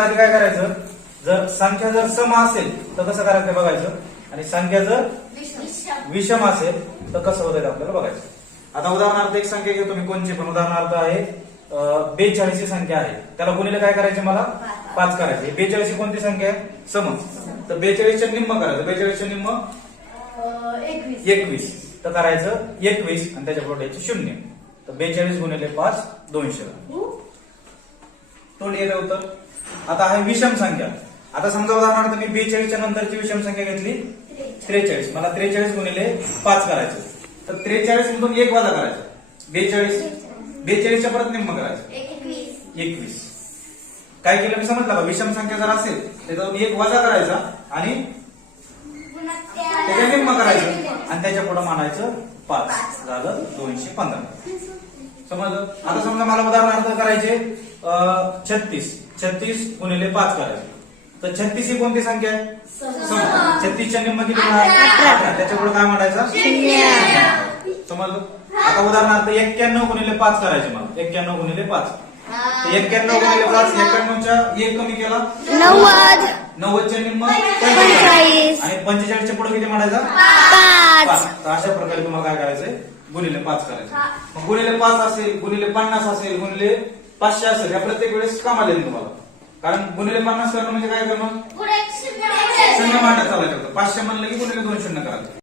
सगळ्यात आधी काय करायचं? जर संख्या जर सम असेल तर कसं करायचं बघायचं? आणि संख्या जर विषम असेल तर कसं होतं आपल्याला बघायचं. आता उदाहरणार्थ एक संख्या घेतो मी कोणची पण उदाहरणार्थ आहे बेचाळीसची संख्या आहे. त्याला गुणिले काय करायचे मला? पाच करायचे. बेचाळीसची कोणती संख्या आहे? सम. तर बेचाळीसच्या निम्म करायचं. बेचाळीसच्या निम्म? एकवीस. तर करायचं एकवीस आणि त्याच्या पुढे शून्य. तर बेचाळीस गुणिले पाच दोनशे. तोंड येत उत्तर आता आहे विषम संख्या. आता समजा उदाहरणार्थ मी बेचाळीसच्या नंतरची विषम संख्या घेतली. त्रेचाळीस. मला त्रेचाळीस गुणिले पाच करायचं. तर त्रेचाळीस मधून एक वाजा करायचा. बेचाळीस. बेचाळीसच्या परत निम्म करायचं. एकवीस. काय केलं मी समजलं का? विषम संख्या जर असेल त्याच्यातून एक वजा करायचा आणि त्याच्या निम्म करायचं. आणि त्याच्या पुढे मानायचं पाच. झालं दोनशे पंधरा. समजलं? आता समजा मला उदाहरणार्थ करायचे छत्तीस. छत्तीस गुणिले पाच करायचे. तर छत्तीस ही कोणती संख्या आहे. छत्तीसच्या निम्म किती? अठरा. त्याच्या पुढे काय म्हणायचं? समजलं आता उदाहरणार्थ एक्क्याण्णव गुणिले पाच करायचे मला एक्क्याण्णव गुणिले पाच. एक्क्याण्णव गुणिले पाच एक्क्याण्णवच्या एक कमी केला? नव्वद. नव्वदच्या निम्म पंचेचाळीस. आणि पंचेचाळीसच्या पुढे किती म्हणायचा? तर अशा प्रकारे तुम्हाला काय करायचंय? गुणिले पाच करायचे मग गुणिले पाच असेल गुणिले पन्नास असेल गुणिले पाचशे असेल. या प्रत्येक वेळेस कामाला येईल तुम्हाला. कारण गुणिले पन्नास करणं म्हणजे काय करणं? शून्य मांडत चालायचं पाचशे म्हणलं की गुणिले दोन शून्य करायचं.